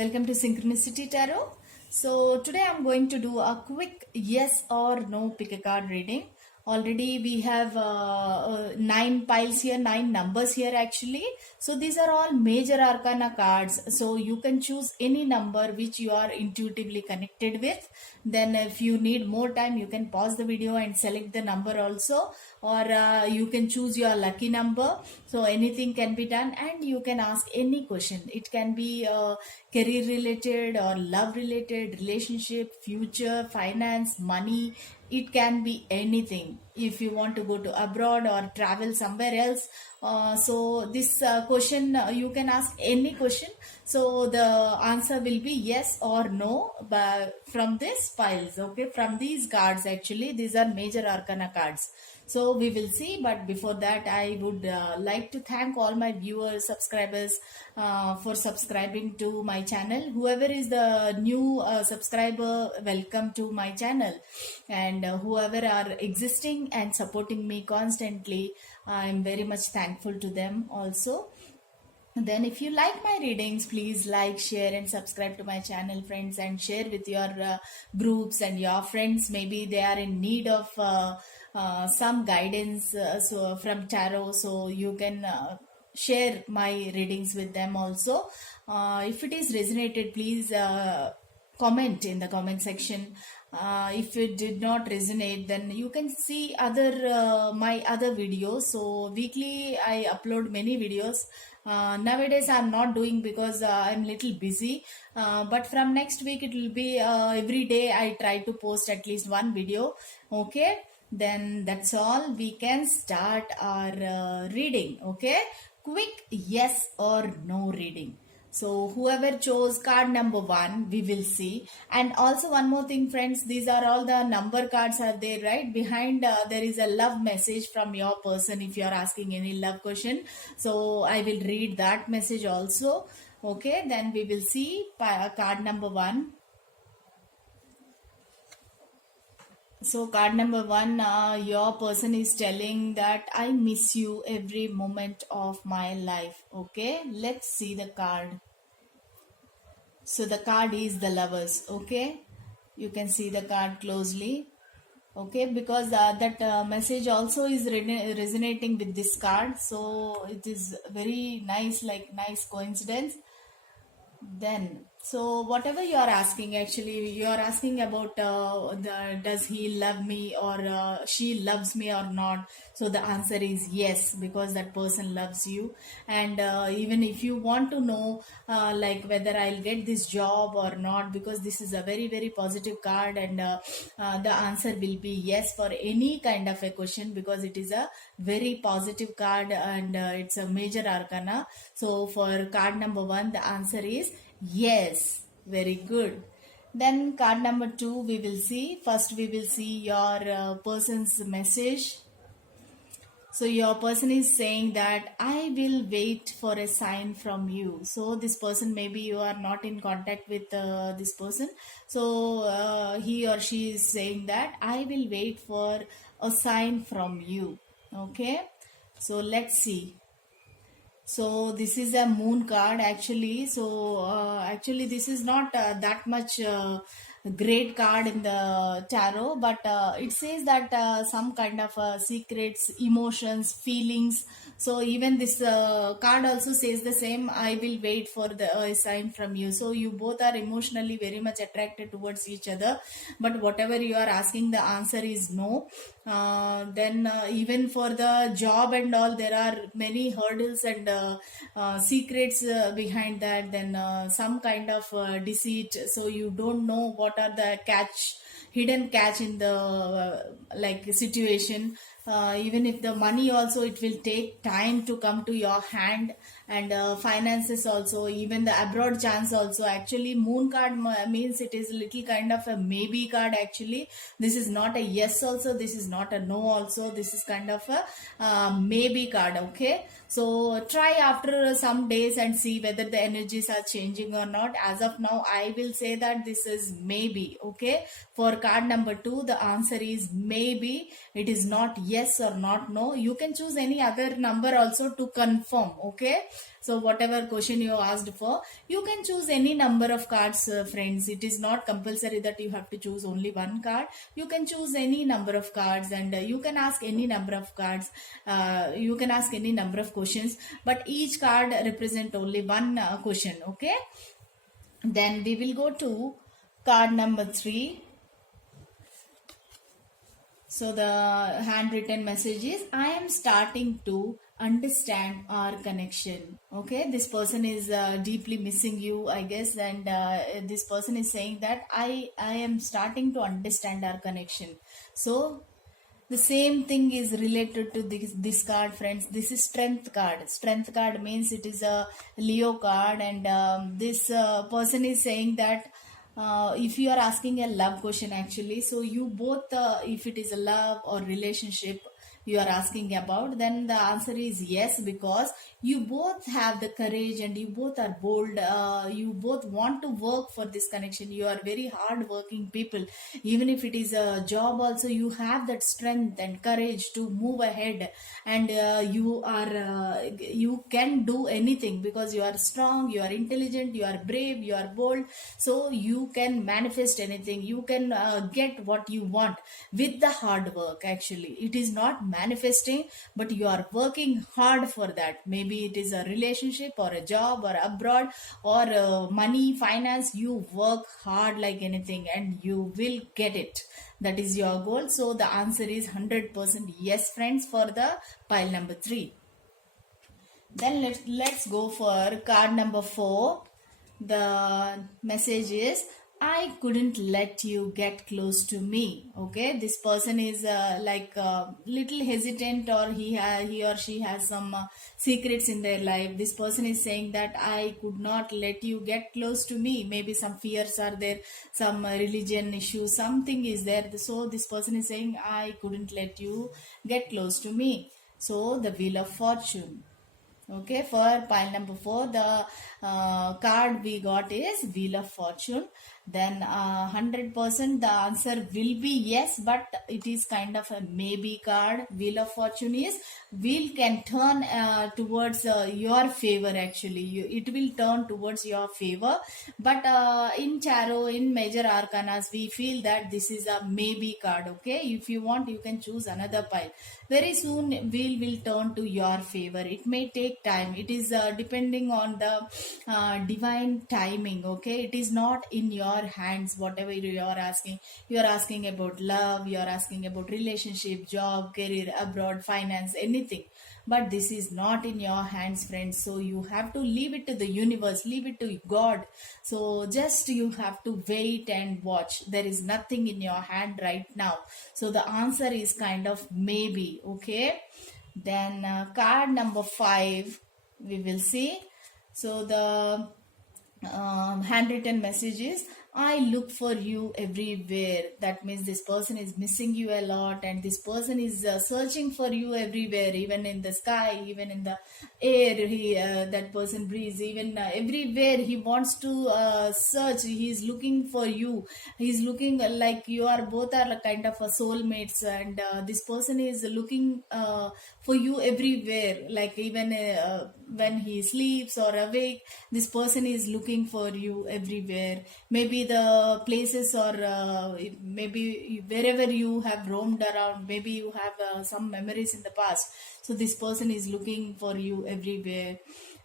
Welcome to Synchronicity Tarot. So today I'm going to do a quick yes or no pick a card reading. Already we have 9 piles here, 9 numbers here actually. So these are all major arcana cards. So you can choose any number which you are intuitively connected with. Then if you need more time, you can pause the video and select the number also, or you can choose your lucky number. So anything can be done, and you can ask any question. It can be career related or love related, relationship, future, finance, money. It can be anything. If you want to go to abroad or travel somewhere else, so this question, you can ask any question. So the answer will be yes or no from these piles, okay, from these cards. Actually these are major arcana cards. So we will see, but before that I would like to thank all my viewers, subscribers, for subscribing to my channel. Whoever is the new subscriber, welcome to my channel. And whoever are existing and supporting me constantly, I'm very much thankful to them also. Then if you like my readings, please like, share and subscribe to my channel, friends, and share with your groups and your friends. Maybe they are in need of some guidance so from tarot, so you can share my readings with them also. If it is resonated, please comment in the comment section. If it did not resonate, then you can see other my other videos. So weekly I upload many videos. Nowadays I'm not doing because I'm little busy, but from next week it will be every day I try to post at least one video. Okay, then that's all. We can start our reading. Okay, quick yes or no reading. So whoever chose card number 1, we will see. And also one more thing, friends, these are all the number cards are there, right? Behind there is a love message from your person if you are asking any love question. So I will read that message also. Okay, then we will see card number 1. So card number 1, your person is telling that I miss you every moment of my life. Okay, let's see the card. So the card is the Lovers. Okay, you can see the card closely. Okay, because that message also is resonating with this card. So it is very nice, like nice coincidence. Then so whatever you are asking, actually you are asking about does he love me, or she loves me or not. So the answer is yes, because that person loves you. And even if you want to know like whether I'll get this job or not, because this is a very very positive card, and the answer will be yes for any kind of a question, because it is a very positive card, and it's a major arcana. So for card number 1, the answer is yes. Very good. Then card number 2 we will see. First we will see your person's message. So your person is saying that I will wait for a sign from you. So this person, maybe you are not in contact with this person. So he or she is saying that I will wait for a sign from you. Okay, so let's see. So this is a moon card actually. So actually this is not that much great card in the tarot, but it says that some kind of secrets, emotions, feelings. So even this card also says the same, I will wait for the sign from you. So you both are emotionally very much attracted towards each other, but whatever you are asking, the answer is no. Then even for the job and all, there are many hurdles and secrets behind that. Then some kind of deceit, so you don't know what are the hidden catch in the like situation. Even if the money also, it will take time to come to your hand. And finances also, even the abroad chance also. Actually moon card means it is a little kind of a maybe card actually. This is not a yes also, this is not a no also, this is kind of a maybe card. Okay, so try after some days and see whether the energies are changing or not. As of now I will say that this is maybe. Okay, for card number 2, the answer is maybe. It is not yes or not no. You can choose any other number also to confirm. Okay, So whatever question you asked for, you can choose any number of cards, friends. It is not compulsory that you have to choose only one card. You can choose any number of cards, and you can ask any number of cards. You can ask any number of questions, but each card represent only one question. Okay. Then we will go to card number 3. So the handwritten message is, I am starting to understand our connection. Okay, this person is deeply missing you, I guess, and this person is saying that I am starting to understand our connection. So the same thing is related to this card, friends. This is strength card. Strength card means it is a Leo card, and this person is saying that if you are asking a love question, actually, so you both, if it is a love or relationship you are asking about, then the answer is yes, because you both have the courage and you both are bold. You both want to work for this connection. You are very hard working people. Even if it is a job also, you have that strength and courage to move ahead, and you can do anything because you are strong, you are intelligent, you are brave, you are bold. So you can manifest anything. You can get what you want with the hard work. Actually, it is not manifesting, but you are working hard for that. Maybe it is a relationship or a job or abroad or money, finance. You work hard like anything and you will get it. That is your goal. So the answer is 100% yes, friends, for the pile number 3. Then let's go for card number 4. The message is, I couldn't let you get close to me. Okay, this person is like little hesitant, or he or she has some secrets in their life. This person is saying that I could not let you get close to me. Maybe some fears are there, some religion issues, something is there. So this person is saying I couldn't let you get close to me. So the Wheel of Fortune. Okay, for pile number 4, the card we got is Wheel of Fortune. Then 100% the answer will be yes, but it is kind of a maybe card. Wheel of Fortune is, wheel can turn towards your favor. Actually, it will turn towards your favor, but in tarot, in major arcanas, we feel that this is a maybe card. Okay, if you want, you can choose another pile. Very soon wheel will turn to your favor. It may take time. It is depending on the divine timing. Okay, it is not in your hands. Whatever you are asking about love, you are asking about relationship, job, career, abroad, finance, anything, but this is not in your hands, friends. So you have to leave it to the universe, leave it to God. So just you have to wait and watch. There is nothing in your hand right now. So the answer is kind of maybe. Okay, then card number 5 we will see. So the handwritten message is, I look for you everywhere. That means this person is missing you a lot, and this person is searching for you everywhere, even in the sky, even in the air. That person breathes, even everywhere he wants to search. He is looking for you. He is looking like you are both are kind of a soulmates, and this person is looking for you everywhere. Like even when he sleeps or awake, this person is looking for you everywhere. Maybe the places, or maybe wherever you have roamed around, maybe you have some memories in the past. So this person is looking for you everywhere.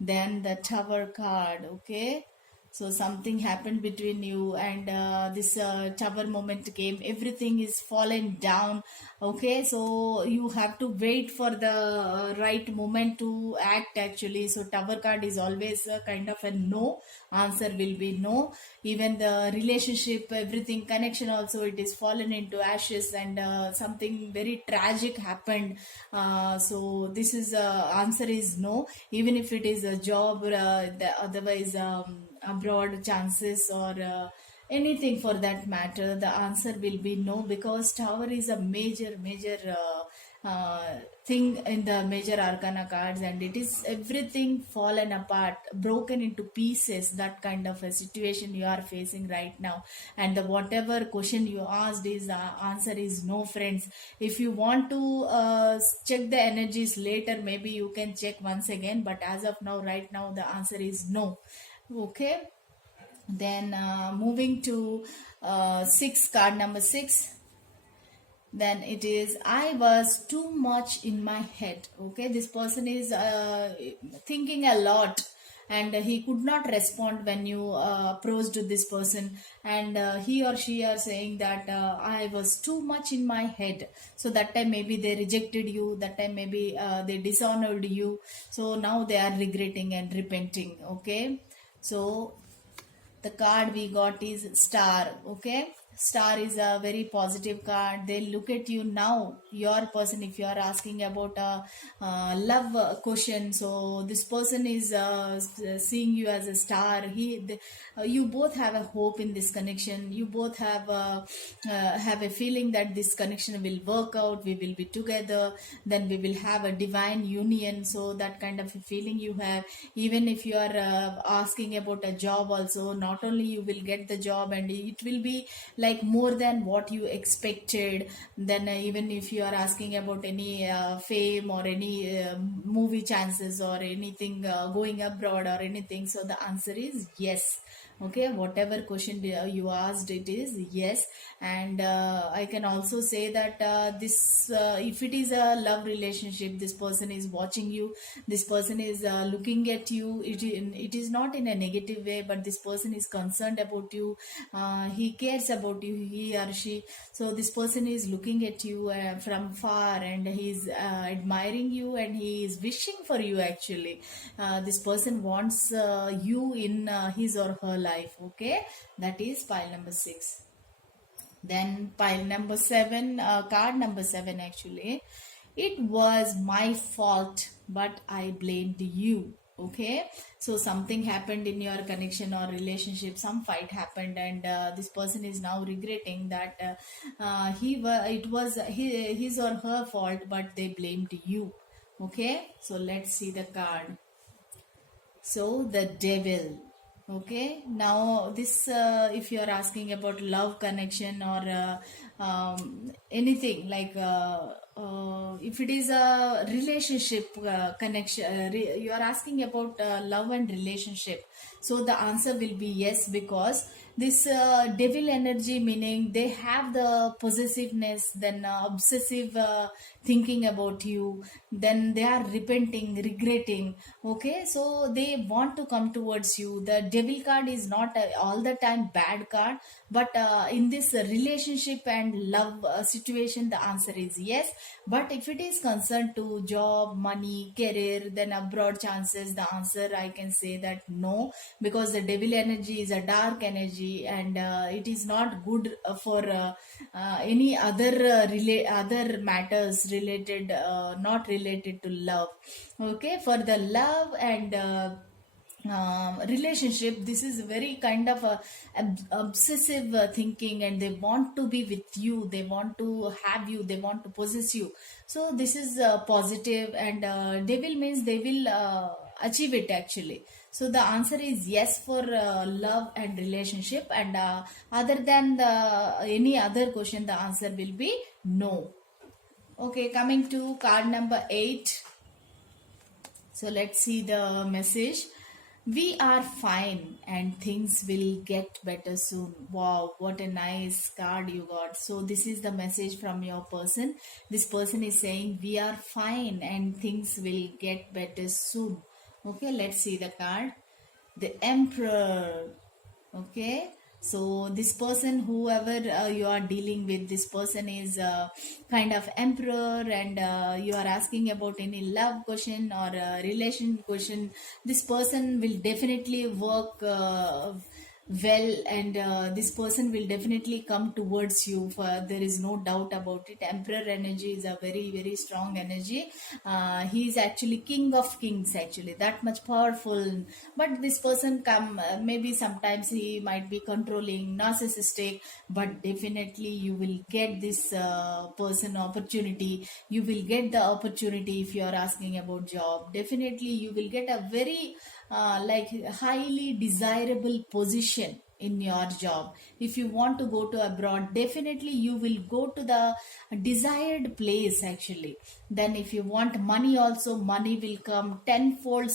Then the Tower card. Okay, so something happened between you, and this tower moment came. Everything is fallen down. Okay, so you have to wait for the right moment to act, actually. So tower card is always kind of a no. Answer will be no. Even the relationship, everything, connection also, it is fallen into ashes, and something very tragic happened. So this is answer is no. Even if it is a job, otherwise abroad chances, or anything for that matter, the answer will be no, because tower is a major thing in the major arcana cards, and it is everything fallen apart, broken into pieces, that kind of a situation you are facing right now. And the whatever question you asked is answer is no, friends. If you want to check the energies later, maybe you can check once again, but as of now, right now, the answer is no. Okay, then moving to card number 6. Then it is, I was too much in my head. Okay, this person is thinking a lot, and he could not respond when you approached this person, and he or she are saying that I was too much in my head. So that time maybe they rejected you, that time maybe they dishonored you, so now they are regretting and repenting. Okay, so the card we got is star. Okay, star is a very positive card. They look at you now, your person. If you are asking about a love question, so this person is seeing you as a star. You both have a hope in this connection. You both have a feeling that this connection will work out, we will be together, then we will have a divine union. So that kind of a feeling you have. Even if you are asking about a job also, not only you will get the job, and it will be like more than what you expected. Then even if you are asking about any fame or any movie chances or anything, going abroad or anything, so the answer is yes. Okay, whatever question you asked, it is yes. And I can also say that this if it is a love relationship, this person is watching you, this person is looking at you. It is not in a negative way, but this person is concerned about you. He cares about you, he or she. So this person is looking at you from far, and he is admiring you, and he is wishing for you actually. This person wants you in his or her life. Okay, that is pile number 6. Then pile number 7, card number 7 actually. It was my fault, but I blamed you. Okay, so something happened in your connection or relationship, some fight happened, and this person is now regretting that it was his or her fault, but they blamed you. Okay, so let's see the card. So the devil. Okay, now this if you are asking about love connection or anything like if it is a relationship connection, you are asking about love and relationship, so the answer will be yes, because this devil energy, meaning they have the possessiveness, then obsessive thinking about you, then they are repenting, regretting. Okay, so they want to come towards you. The devil card is not all the time bad card, but in this relationship and love situation, the answer is yes. But if it is concerned to job, money, career, then abroad chances, the answer I can say that no, because the devil energy is a dark energy, and it is not good for any other other matters related, not related to love. Okay, for the love and relationship, this is very kind of a obsessive thinking, and they want to be with you, they want to have you, they want to possess you. So this is positive, and devil means they will achieve it actually. So the answer is yes for love and relationship, and other than the any other question, the answer will be no. Okay, coming to card number 8. So let's see the message. We are fine and things will get better soon. Wow, what a nice card you got. So this is the message from your person. This person is saying we are fine and things will get better soon. Okay, let's see the card. The Emperor. Okay, so this person, whoever you are dealing with, this person is kind of emperor, and you are asking about any love question or relation question. This person will definitely work well, and this person will definitely come towards you, for there is no doubt about it. Emperor energy is a very very strong energy. He is actually king of kings, actually that much powerful. But this person come, maybe sometimes he might be controlling, narcissistic, but definitely you will get this person opportunity. You will get the opportunity. If you are asking about job, definitely you will get a very like highly desirable position in your job. If you want to go to abroad, definitely you will go to the desired place, actually. Then if you want money also, money will come tenfold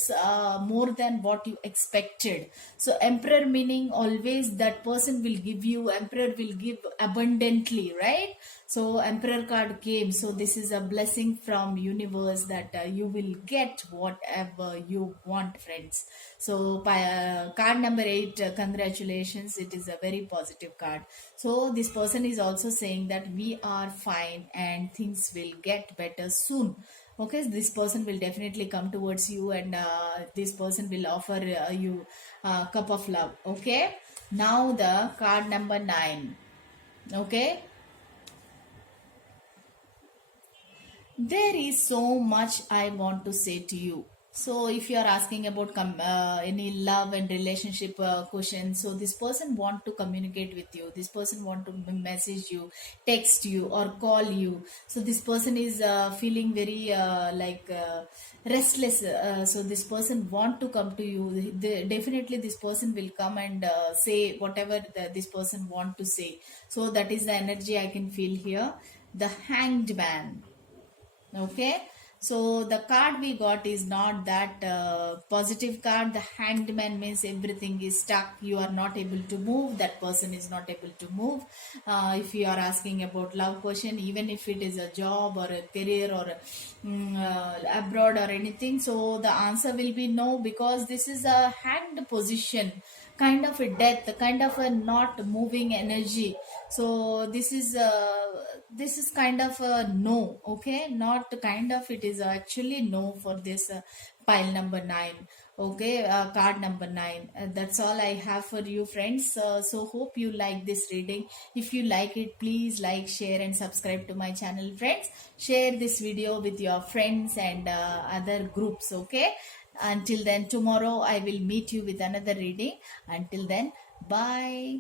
more than what you expected. So emperor meaning always that person will give you, emperor will give abundantly, right? So emperor card came, so this is a blessing from universe that you will get whatever you want, friends. So card number 8, congratulations, it is a very positive card. So this person is also saying that we are fine and things will get better soon. Okay, this person will definitely come towards you, and this person will offer you a cup of love. Okay, now the card number 9. Okay, there is so much I want to say to you. So, if you are asking about any love and relationship questions, so this person want to communicate with you. This person want to message you, text you, or call you. So, this person is feeling very restless. So, this person want to come to you. Definitely, this person will come and say whatever this person want to say. So, that is the energy I can feel here. The Hanged Man. Okay, so the card we got is not that positive card. The Hanged Man means everything is stuck, you are not able to move, that person is not able to move. If you are asking about love question, even if it is a job or a career or abroad or anything, so the answer will be no, because this is a hanged position, kind of a death, kind of a not moving energy. So this is kind of a no. Okay, not kind of, it is actually no for this pile number 9. Okay, card number 9. That's all I have for you, friends. So hope you like this reading. If you like it, please like, share and subscribe to my channel, friends. Share this video with your friends and other groups. Okay, until then, tomorrow I will meet you with another reading. Until then, bye.